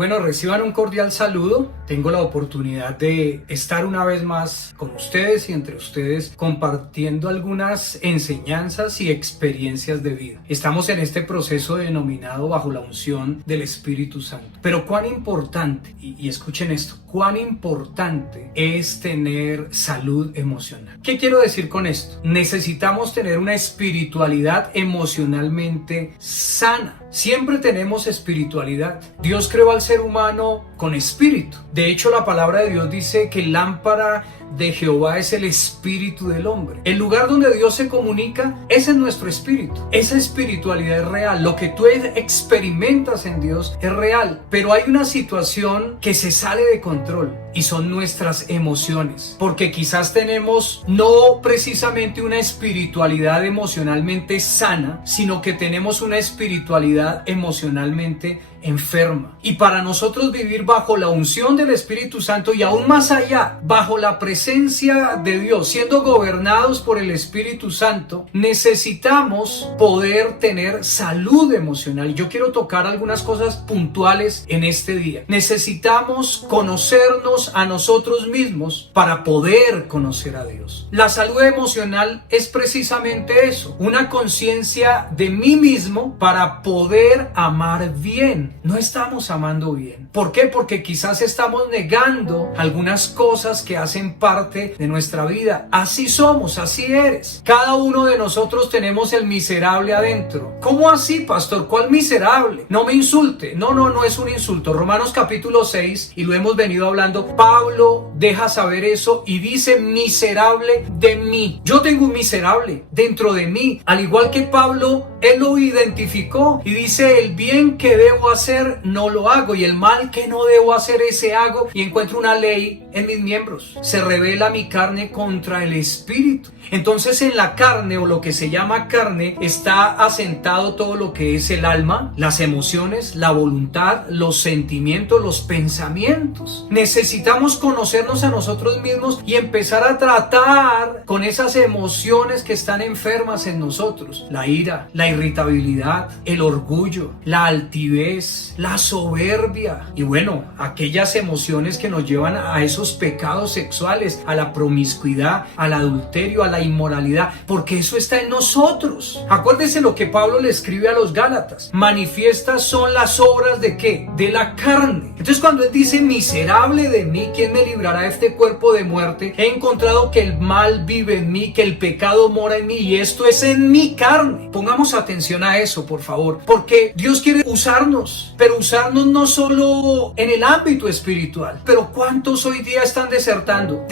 Bueno, reciban un cordial saludo. Tengo la oportunidad de estar una vez más con ustedes y entre ustedes compartiendo algunas enseñanzas y experiencias de vida. Estamos en este proceso denominado bajo la unción del Espíritu Santo. Pero cuán importante, y escuchen esto, cuán importante es tener salud emocional. ¿Qué quiero decir con esto? Necesitamos tener una espiritualidad emocionalmente sana. Siempre tenemos espiritualidad. Dios creó al ser humano con espíritu. De hecho, la palabra de Dios dice que lámpara de Jehová es el espíritu del hombre. El lugar donde Dios se comunica, ese es nuestro espíritu. Esa espiritualidad es real. Lo que tú experimentas en Dios es real. Pero hay una situación que se sale de control y son nuestras emociones. Porque quizás tenemos no precisamente una espiritualidad emocionalmente sana, sino que tenemos una espiritualidad emocionalmente enferma. Y para nosotros vivir bajo la unción del Espíritu Santo y aún más allá, bajo la presencia de Dios, siendo gobernados por el Espíritu Santo, necesitamos poder tener salud emocional. Y yo quiero tocar algunas cosas puntuales en este día. Necesitamos conocernos a nosotros mismos para poder conocer a Dios. La salud emocional es precisamente eso, una conciencia de mí mismo para poder amar bien. No estamos amando bien. ¿Por qué? Porque quizás estamos negando algunas cosas que hacen parte de nuestra vida. Así somos, así eres. Cada uno de nosotros tenemos el miserable adentro. ¿Cómo así, pastor? ¿Cuál miserable? No me insulte. No es un insulto. Romanos capítulo 6, y lo hemos venido hablando, Pablo deja saber eso y dice: miserable de mí. Yo tengo un miserable dentro de mí. Al igual que Pablo, él lo identificó y dice: el bien que debo hacer no lo hago, y el mal que no debo hacer ese hago, y encuentro una ley en mis miembros. Se revela mi carne contra el espíritu. Entonces, en la carne, o lo que se llama carne, está asentado todo lo que es el alma, las emociones, la voluntad, los sentimientos, los pensamientos. Necesitamos conocernos a nosotros mismos y empezar a tratar con esas emociones que están enfermas en nosotros: la ira, la irritabilidad, el orgullo, la altivez, la soberbia, y bueno, aquellas emociones que nos llevan a esos pecados sexuales, a la promiscuidad, al adulterio, a la inmoralidad, porque eso está en nosotros. Acuérdense lo que Pablo le escribe a los Gálatas: manifiestas son las obras ¿de qué? De la carne. Entonces, cuando él dice: miserable de mí, ¿quién me librará de este cuerpo de muerte? He encontrado que el mal vive en mí, que el pecado mora en mí, y esto es en mi carne. Pongamos atención a eso, por favor, porque Dios quiere usarnos, pero usarnos no solo en el ámbito espiritual. Pero ¿cuántos hoy día están desertando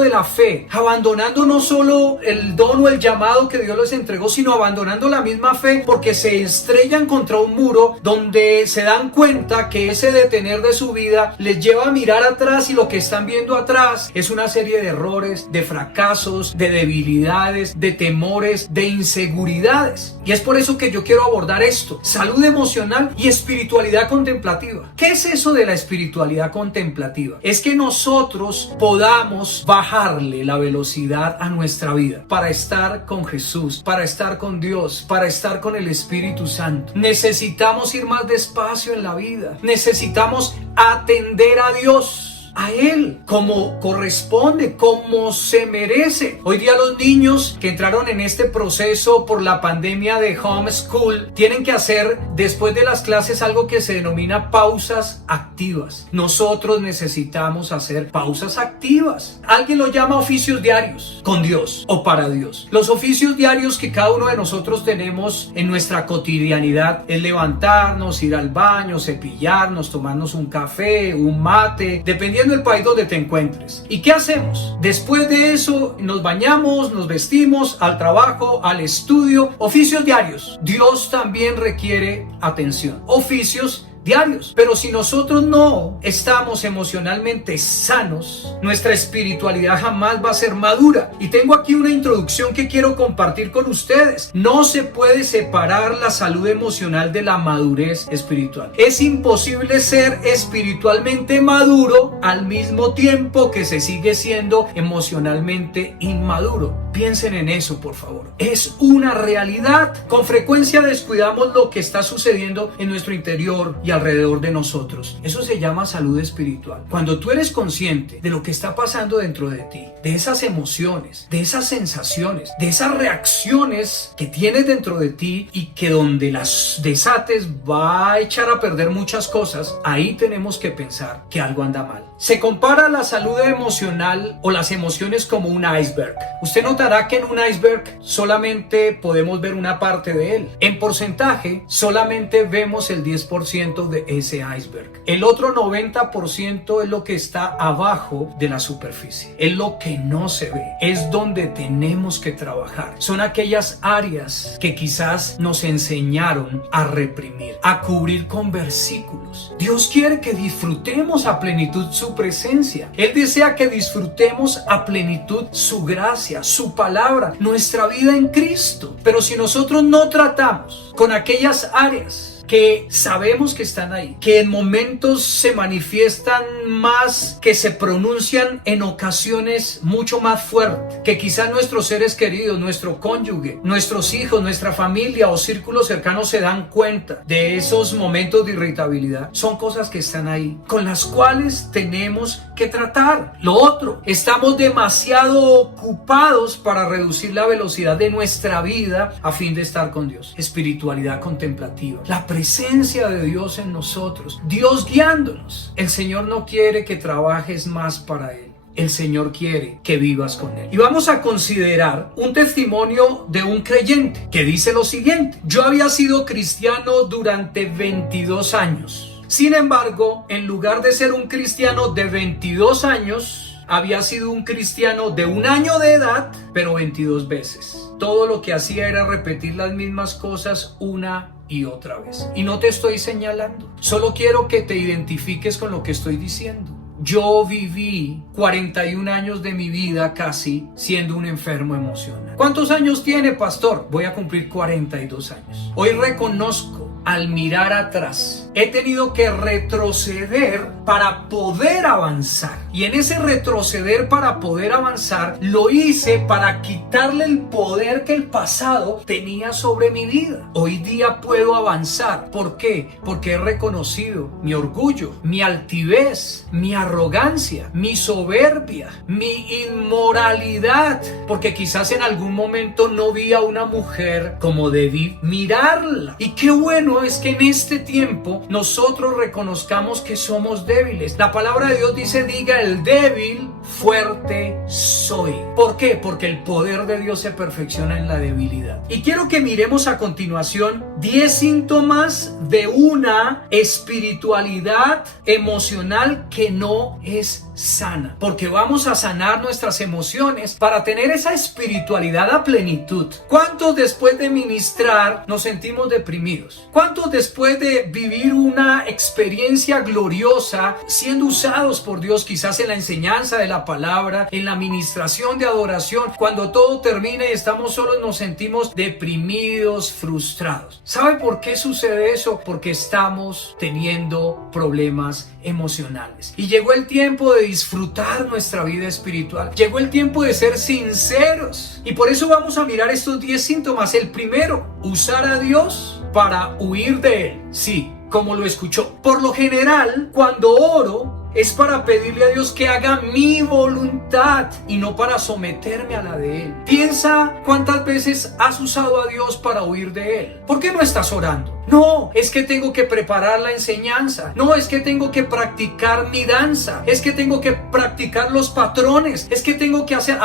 de la fe, abandonando no solo el don o el llamado que Dios les entregó, sino abandonando la misma fe porque se estrellan contra un muro donde se dan cuenta que ese detener de su vida les lleva a mirar atrás, y lo que están viendo atrás es una serie de errores, de fracasos, de debilidades, de temores, de inseguridades? Y es por eso que yo quiero abordar esto: salud emocional y espiritualidad contemplativa. ¿Qué es eso de la espiritualidad contemplativa? Es que nosotros podamos bajarle la velocidad a nuestra vida para estar con Jesús, para estar con Dios, para estar con el Espíritu Santo. Necesitamos ir más despacio en la vida. Necesitamos atender a Dios, a Él, como corresponde, como se merece. Hoy día los niños que entraron en este proceso por la pandemia de homeschool tienen que hacer después de las clases algo que se denomina pausas activas. Nosotros necesitamos hacer pausas activas. Alguien lo llama oficios diarios con Dios o para Dios. Los oficios diarios que cada uno de nosotros tenemos en nuestra cotidianidad es levantarnos, ir al baño, cepillarnos, tomarnos un café, un mate, dependiendo del país donde te encuentres. ¿Y qué hacemos? Después de eso nos bañamos, nos vestimos, al trabajo, al estudio. Oficios diarios. Dios también requiere atención. Oficios diarios. Pero si nosotros no estamos emocionalmente sanos, nuestra espiritualidad jamás va a ser madura. Y tengo aquí una introducción que quiero compartir con ustedes. No se puede separar la salud emocional de la madurez espiritual. Es imposible ser espiritualmente maduro al mismo tiempo que se sigue siendo emocionalmente inmaduro. Piensen en eso, por favor. Es una realidad. Con frecuencia descuidamos lo que está sucediendo en nuestro interior y alrededor de nosotros. Eso se llama salud espiritual. Cuando tú eres consciente de lo que está pasando dentro de ti, de esas emociones, de esas sensaciones, de esas reacciones que tienes dentro de ti y que donde las desates va a echar a perder muchas cosas, ahí tenemos que pensar que algo anda mal. Se compara la salud emocional o las emociones como un iceberg. Usted notará que en un iceberg solamente podemos ver una parte de él. En porcentaje, solamente vemos el 10% de ese iceberg. El otro 90% es lo que está abajo de la superficie. Es lo que no se ve. Es donde tenemos que trabajar. Son aquellas áreas que quizás nos enseñaron a reprimir, a cubrir con versículos. Dios quiere que disfrutemos a plenitud su presencia. Él desea que disfrutemos a plenitud su gracia, su palabra, nuestra vida en Cristo. Pero si nosotros no tratamos con aquellas áreas que sabemos que están ahí, que en momentos se manifiestan más, que se pronuncian en ocasiones mucho más fuerte, que quizás nuestros seres queridos, nuestro cónyuge, nuestros hijos, nuestra familia o círculos cercanos se dan cuenta de esos momentos de irritabilidad, son cosas que están ahí, con las cuales tenemos que tratar. Lo otro, estamos demasiado ocupados para reducir la velocidad de nuestra vida a fin de estar con Dios. Espiritualidad contemplativa, la presencia de Dios en nosotros, Dios guiándonos. El Señor no quiere que trabajes más para Él. El Señor quiere que vivas con Él. Y vamos a considerar un testimonio de un creyente que dice lo siguiente: yo había sido cristiano durante 22 años. Sin embargo, en lugar de ser un cristiano de 22 años, había sido un cristiano de 1 año de edad, pero 22 veces. Todo lo que hacía era repetir las mismas cosas una y otra vez. Y no te estoy señalando, solo quiero que te identifiques con lo que estoy diciendo. Yo viví 41 años de mi vida casi siendo un enfermo emocional. ¿Cuántos años tiene, pastor? Voy a cumplir 42 años. Hoy reconozco, al mirar atrás, he tenido que retroceder para poder avanzar. Y en ese retroceder para poder avanzar, lo hice para quitarle el poder que el pasado tenía sobre mi vida. Hoy día puedo avanzar. ¿Por qué? Porque he reconocido mi orgullo, mi altivez, mi arrogancia, mi soberbia, mi inmoralidad. Porque quizás en algún momento no vi a una mujer como debí mirarla. Y qué bueno es que en este tiempo nosotros reconozcamos que somos débiles. La palabra de Dios dice: diga el débil, fuerte soy. ¿Por qué? Porque el poder de Dios se perfecciona en la debilidad. Y quiero que miremos a continuación 10 síntomas de una espiritualidad emocional que no es sana, porque vamos a sanar nuestras emociones para tener esa espiritualidad a plenitud. ¿Cuántos después de ministrar nos sentimos deprimidos? ¿Cuántos después de vivir una experiencia gloriosa siendo usados por Dios, quizás en la enseñanza de la palabra, en la ministración de adoración, cuando todo termina y estamos solos, nos sentimos deprimidos, frustrados? ¿Sabe por qué sucede eso? Porque estamos teniendo problemas emocionales. Y llegó el tiempo de disfrutar nuestra vida espiritual. Llegó el tiempo de ser sinceros. Y por eso vamos a mirar estos 10 síntomas. El primero, usar a Dios para huir de Él. Sí, como lo escuchó. Por lo general, cuando oro, es para pedirle a Dios que haga mi voluntad y no para someterme a la de Él. Piensa cuántas veces has usado a Dios para huir de Él. ¿Por qué no estás orando? No, es que tengo que preparar la enseñanza. No, es que tengo que practicar mi danza. Es que tengo que practicar los patrones. Es que tengo que hacer...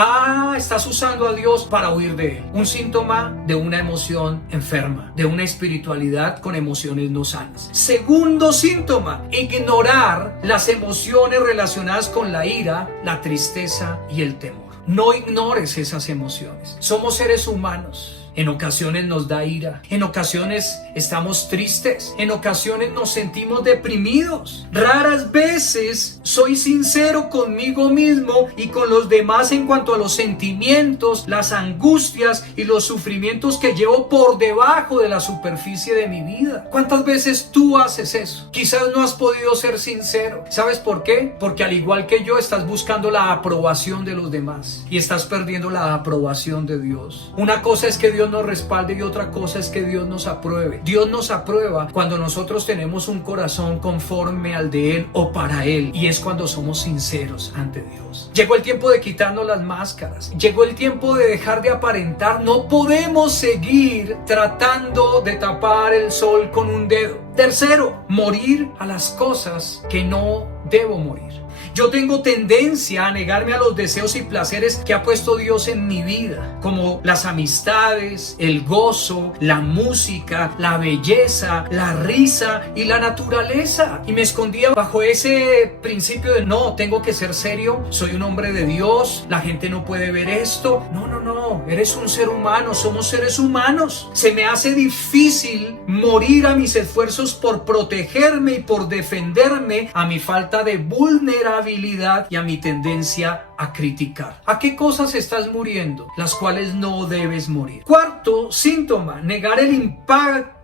estás usando a Dios para huir de Él. Un síntoma de una emoción enferma, de una espiritualidad con emociones no sanas. Segundo síntoma, ignorar las emociones relacionadas con la ira, la tristeza y el temor. No ignores esas emociones. Somos seres humanos. En ocasiones nos da ira, en ocasiones estamos tristes, en ocasiones nos sentimos deprimidos. Raras veces soy sincero conmigo mismo y con los demás en cuanto a los sentimientos, las angustias y los sufrimientos que llevo por debajo de la superficie de mi vida. ¿Cuántas veces tú haces eso? Quizás no has podido ser sincero. ¿Sabes por qué? Porque al igual que yo estás buscando la aprobación de los demás y estás perdiendo la aprobación de Dios. Una cosa es que Dios nos respalde y otra cosa es que Dios nos apruebe. Dios nos aprueba cuando nosotros tenemos un corazón conforme al de Él o para Él, y es cuando somos sinceros ante Dios. Llegó el tiempo de quitarnos las máscaras. Llegó el tiempo de dejar de aparentar. No podemos seguir tratando de tapar el sol con un dedo. Tercero, morir a las cosas que no debo morir. Yo tengo tendencia a negarme a los deseos y placeres que ha puesto Dios en mi vida, como las amistades, el gozo, la música, la belleza, la risa y la naturaleza. Y me escondía bajo ese principio de no, tengo que ser serio, soy un hombre de Dios, la gente no puede ver esto. No, eres un ser humano, somos seres humanos. Se me hace difícil morir a mis esfuerzos por protegerme y por defenderme a mi falta de vulnerabilidad y a mi tendencia a criticar. ¿A qué cosas estás muriendo? Las cuales no debes morir. Cuarto síntoma, negar el impacto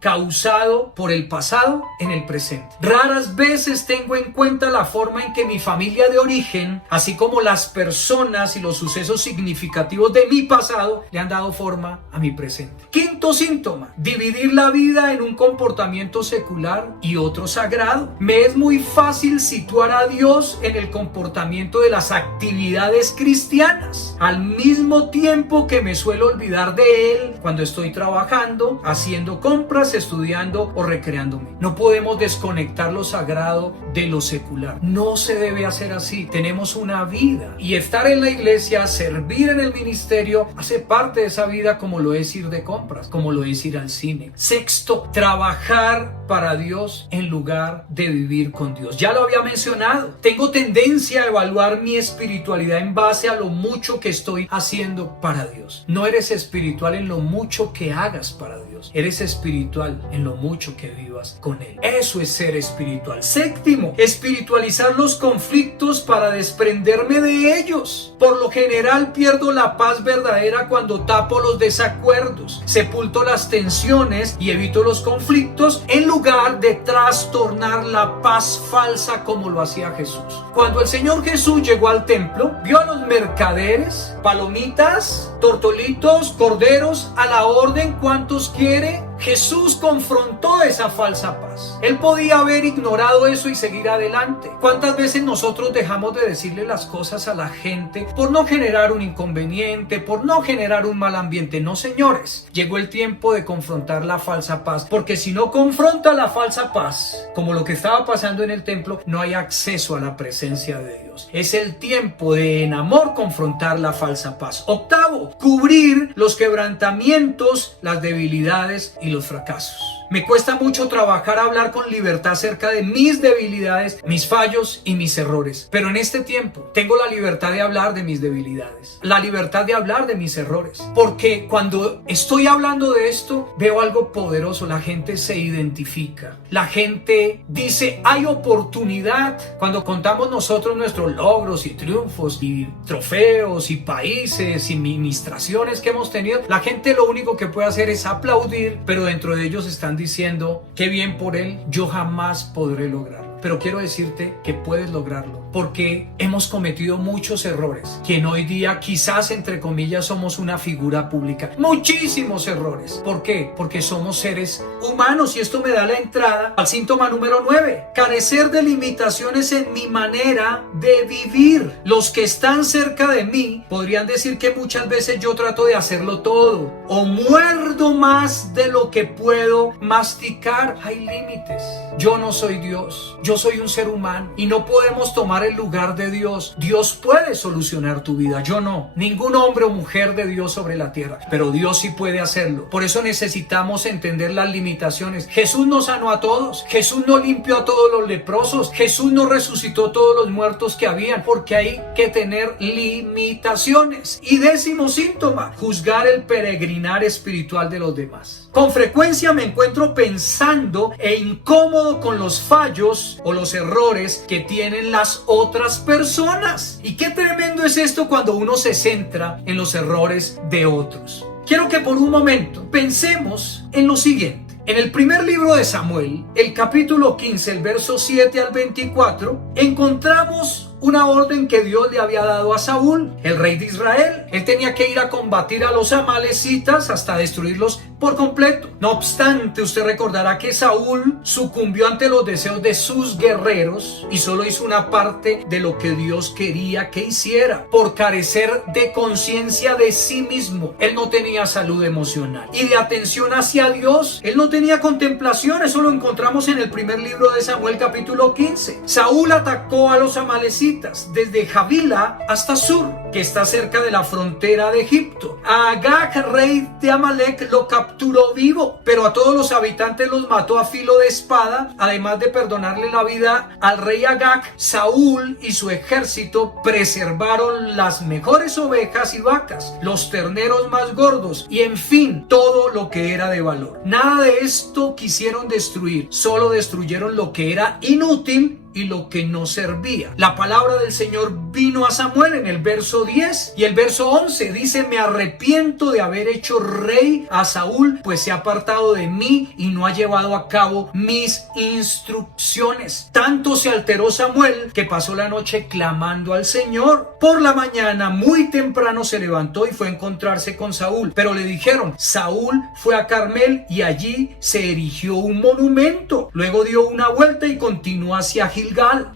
causado por el pasado en el presente. Raras veces tengo en cuenta la forma en que mi familia de origen, así como las personas y los sucesos significativos de mi pasado, le han dado forma a mi presente. Quinto síntoma, dividir la vida en un comportamiento secular y otro sagrado. Me es muy fácil situar a Dios en el comportamiento de las actividades cristianas, al mismo tiempo que me suelo olvidar de Él cuando estoy trabajando, haciendo compras, estudiando o recreándome. No podemos desconectar lo sagrado de lo secular. No se debe hacer así. Tenemos una vida y estar en la iglesia, servir en el ministerio, hace parte de esa vida, como lo es ir de compras, como lo es ir al cine. Sexto, trabajar para Dios en lugar de vivir con Dios. Ya lo había mencionado. Tengo tendencia a evaluar mi espiritualidad en base a lo mucho que estoy haciendo para Dios. No eres espiritual en lo mucho que hagas para Dios. Eres espiritual en lo mucho que vivas con Él. Eso es ser espiritual. Séptimo, espiritualizar los conflictos para desprenderme de ellos. Por lo general pierdo la paz verdadera cuando tapo los desacuerdos, sepulto las tensiones y evito los conflictos en lugar de trastornar la paz falsa como lo hacía Jesús. Cuando el Señor Jesús llegó al templo, vio a los mercaderes, palomitas, tortolitos, corderos, a la orden, ¿cuántos quiere? Jesús confrontó esa falsa paz. Él podía haber ignorado eso y seguir adelante. ¿Cuántas veces nosotros dejamos de decirle las cosas a la gente por no generar un inconveniente, por no generar un mal ambiente? No, señores, llegó el tiempo de confrontar la falsa paz, porque si no confronta la falsa paz, como lo que estaba pasando en el templo, no hay acceso a la presencia de Dios. Es el tiempo de en amor confrontar la falsa paz. Octavo, cubrir los quebrantamientos, las debilidades y los fracasos. Me cuesta mucho trabajar a hablar con libertad acerca de mis debilidades, mis fallos y mis errores. Pero en este tiempo tengo la libertad de hablar de mis debilidades, la libertad de hablar de mis errores. Porque cuando estoy hablando de esto, veo algo poderoso. La gente se identifica. La gente dice, hay oportunidad. Cuando contamos nosotros nuestros logros y triunfos y trofeos y países y ministraciones que hemos tenido, la gente lo único que puede hacer es aplaudir, pero dentro de ellos están diciendo, qué bien por él, yo jamás podré lograrlo. Pero quiero decirte que puedes lograrlo, porque hemos cometido muchos errores, que en hoy día quizás entre comillas somos una figura pública. Muchísimos errores. ¿Por qué? Porque somos seres humanos, y esto me da la entrada al síntoma número 9. Carecer de limitaciones en mi manera de vivir. Los que están cerca de mí podrían decir que muchas veces yo trato de hacerlo todo, o muerdo más de lo que puedo masticar. Hay límites. Yo no soy Dios. Yo yo soy un ser humano y no podemos tomar el lugar de Dios. Dios puede solucionar tu vida, yo no. Ningún hombre o mujer de Dios sobre la tierra, pero Dios sí puede hacerlo. Por eso necesitamos entender las limitaciones. Jesús no sanó a todos, Jesús no limpió a todos los leprosos, Jesús no resucitó a todos los muertos que habían, porque hay que tener limitaciones. Y 10º síntoma, juzgar el peregrinar espiritual de los demás. Con frecuencia me encuentro pensando e incómodo con los fallos o los errores que tienen las otras personas. Y qué tremendo es esto cuando uno se centra en los errores de otros. Quiero que por un momento pensemos en lo siguiente. En el primer libro de Samuel, el capítulo 15, el verso 7 al 24, encontramos una orden que Dios le había dado a Saúl, el rey de Israel. Él tenía que ir a combatir a los amalecitas hasta destruirlos por completo. No obstante, usted recordará que Saúl sucumbió ante los deseos de sus guerreros y solo hizo una parte de lo que Dios quería que hiciera, por carecer de conciencia de sí mismo. Él no tenía salud emocional y de atención hacia Dios. Él no tenía contemplación. Eso lo encontramos en el primer libro de Samuel, capítulo 15. Saúl atacó a los amalecitas desde Javila hasta Sur, que está cerca de la frontera de Egipto. A Agag, rey de Amalek, lo capturó vivo, pero a todos los habitantes los mató a filo de espada. Además de perdonarle la vida al rey Agag, Saúl y su ejército preservaron las mejores ovejas y vacas, los terneros más gordos y, en fin, todo lo que era de valor. Nada de esto quisieron destruir, solo destruyeron lo que era inútil y lo que no servía. La palabra del Señor vino a Samuel en el verso 10 y el verso 11 dice: me arrepiento de haber hecho rey a Saúl, pues se ha apartado de mí y no ha llevado a cabo mis instrucciones. Tanto se alteró Samuel que pasó la noche clamando al Señor. Por la mañana muy temprano se levantó y fue a encontrarse con Saúl, pero le dijeron: Saúl fue a Carmel y allí se erigió un monumento. Luego dio una vuelta y continuó hacia Gilgal.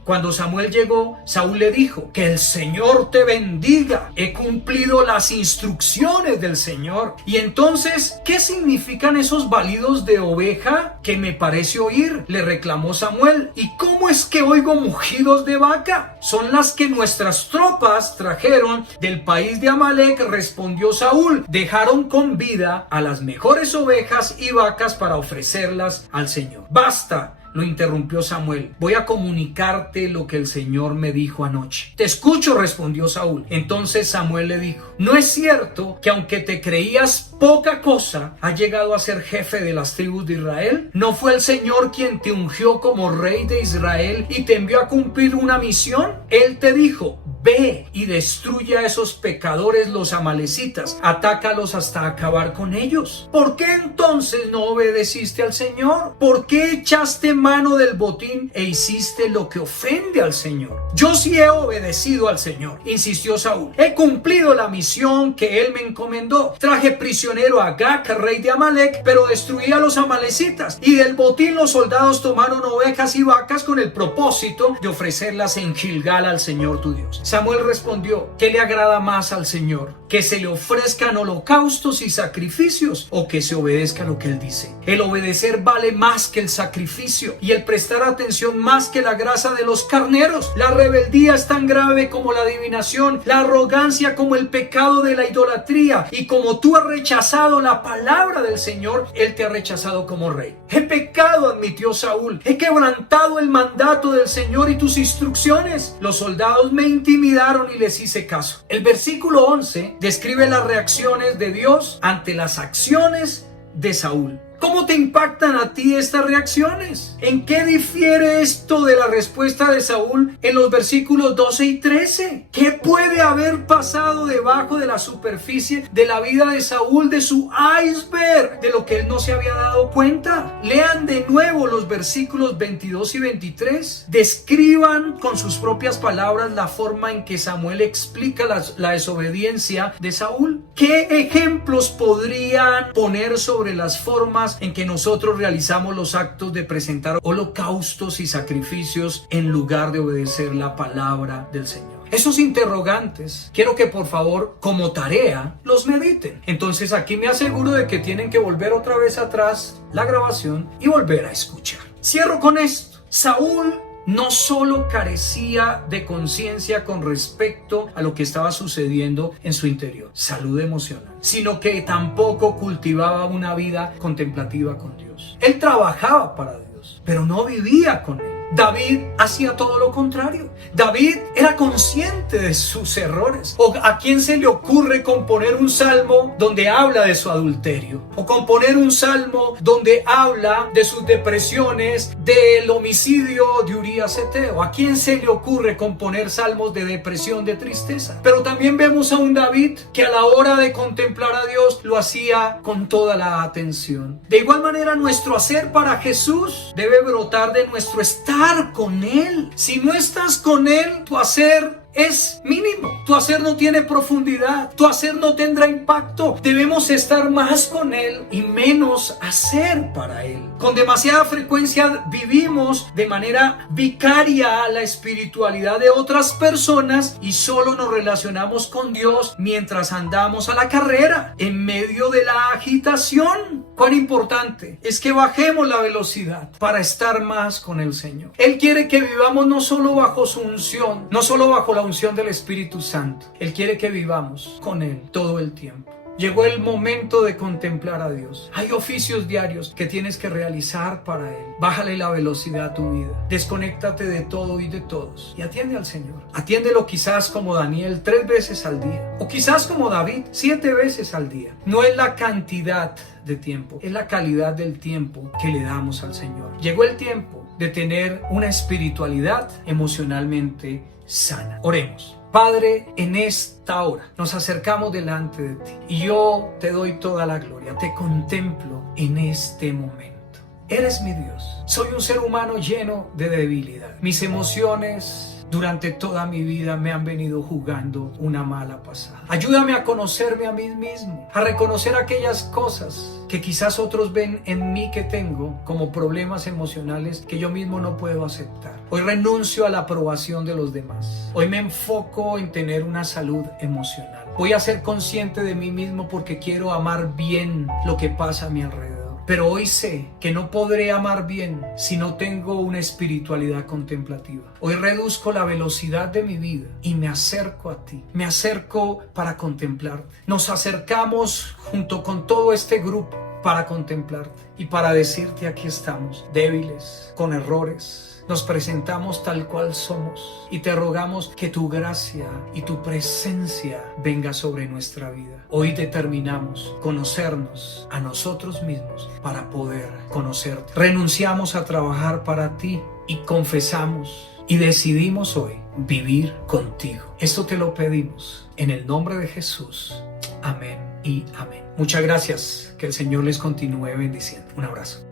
Cuando Samuel llegó, Saúl le dijo: que el Señor te bendiga, he cumplido las instrucciones del Señor. Y entonces, ¿qué significan esos balidos de oveja que me parece oír?, le reclamó Samuel. ¿Y cómo es que oigo mugidos de vaca? Son las que nuestras tropas trajeron del país de Amalek, respondió Saúl. Dejaron con vida a las mejores ovejas y vacas para ofrecerlas al Señor. Basta, lo interrumpió Samuel. Voy a comunicarte lo que el Señor me dijo anoche. Te escucho, respondió Saúl. Entonces Samuel le dijo: ¿no es cierto que aunque te creías poca cosa, has llegado a ser jefe de las tribus de Israel? ¿No fue el Señor quien te ungió como rey de Israel y te envió a cumplir una misión? Él te dijo: ve y destruye a esos pecadores, los amalecitas, atácalos hasta acabar con ellos. ¿Por qué entonces no obedeciste al Señor? ¿Por qué echaste mano del botín e hiciste lo que ofende al Señor? Yo sí he obedecido al Señor, insistió Saúl. He cumplido la misión que él me encomendó. Traje prisionero a Agag, rey de Amalek, pero destruí a los amalecitas, y del botín los soldados tomaron ovejas y vacas con el propósito de ofrecerlas en Gilgal al Señor tu Dios. Samuel respondió: ¿qué le agrada más al Señor? ¿Que se le ofrezcan holocaustos y sacrificios, o que se obedezca lo que él dice? El obedecer vale más que el sacrificio, y el prestar atención más que la grasa de los carneros. La rebeldía es tan grave como la adivinación, la arrogancia como el pecado de la idolatría, y como tú has rechazado la palabra del Señor, él te ha rechazado como rey. He pecado, admitió Saúl, he quebrantado el mandato del Señor y tus instrucciones. Los soldados me intimidaron y les hice caso. El versículo 11 describe las reacciones de Dios ante las acciones de Saúl. ¿Cómo te impactan a ti estas reacciones? ¿En qué difiere esto de la respuesta de Saúl en los versículos 12 y 13? ¿Qué puede haber pasado debajo de la superficie de la vida de Saúl, de su iceberg, de lo que él no se había dado cuenta? Lean de nuevo los versículos 22 y 23. Describan con sus propias palabras la forma en que Samuel explica la desobediencia de Saúl. ¿Qué ejemplos podrían poner sobre las formas en que nosotros realizamos los actos de presentar holocaustos y sacrificios en lugar de obedecer la palabra del Señor? Esos interrogantes quiero que por favor, como tarea, los mediten. Entonces aquí me aseguro de que tienen que volver otra vez atrás la grabación y volver a escuchar. Cierro con esto. Saúl no solo carecía de conciencia con respecto a lo que estaba sucediendo en su interior, salud emocional, sino que tampoco cultivaba una vida contemplativa con Dios. Él trabajaba para Dios, pero no vivía con Él. David hacía todo lo contrario. David era consciente de sus errores. ¿O a quién se le ocurre componer un salmo donde habla de su adulterio? ¿O componer un salmo donde habla de sus depresiones, del homicidio de Urías Eteo? ¿A quién se le ocurre componer salmos de depresión, de tristeza? Pero también vemos a un David que a la hora de contemplar a Dios lo hacía con toda la atención. De igual manera, nuestro hacer para Jesús debe brotar de nuestro estar con Él. Si no estás con Él, tu hacer es mínimo, tu hacer no tiene profundidad, tu hacer no tendrá impacto. Debemos estar más con Él y menos hacer para Él. Con demasiada frecuencia vivimos de manera vicaria la espiritualidad de otras personas y solo nos relacionamos con Dios mientras andamos a la carrera, en medio de la agitación. Cuán importante es que bajemos la velocidad para estar más con el Señor. Él quiere que vivamos no solo bajo su unción, no solo bajo la unción del Espíritu Santo. Él quiere que vivamos con Él todo el tiempo. Llegó el momento de contemplar a Dios. Hay oficios diarios que tienes que realizar para Él. Bájale la velocidad a tu vida. Desconéctate de todo y de todos y atiende al Señor. Atiéndelo quizás como Daniel 3 veces al día, o quizás como David 7 veces al día. No es la cantidad de tiempo, es la calidad del tiempo que le damos al Señor. Llegó el tiempo de tener una espiritualidad emocionalmente sana. Oremos. Padre, en esta hora nos acercamos delante de ti y yo te doy toda la gloria, te contemplo en este momento. Eres mi Dios, soy un ser humano lleno de debilidad. Mis emociones durante toda mi vida me han venido jugando una mala pasada. Ayúdame a conocerme a mí mismo, a reconocer aquellas cosas que quizás otros ven en mí que tengo como problemas emocionales que yo mismo no puedo aceptar. Hoy renuncio a la aprobación de los demás. Hoy me enfoco en tener una salud emocional. Voy a ser consciente de mí mismo porque quiero amar bien lo que pasa a mi alrededor. Pero hoy sé que no podré amar bien si no tengo una espiritualidad contemplativa. Hoy reduzco la velocidad de mi vida y me acerco a ti. Me acerco para contemplarte. Nos acercamos junto con todo este grupo para contemplarte y para decirte: aquí estamos, débiles, con errores. Nos presentamos tal cual somos y te rogamos que tu gracia y tu presencia venga sobre nuestra vida. Hoy determinamos conocernos a nosotros mismos para poder conocerte. Renunciamos a trabajar para ti y confesamos y decidimos hoy vivir contigo. Esto te lo pedimos en el nombre de Jesús. Amén y amén. Muchas gracias. Que el Señor les continúe bendiciendo. Un abrazo.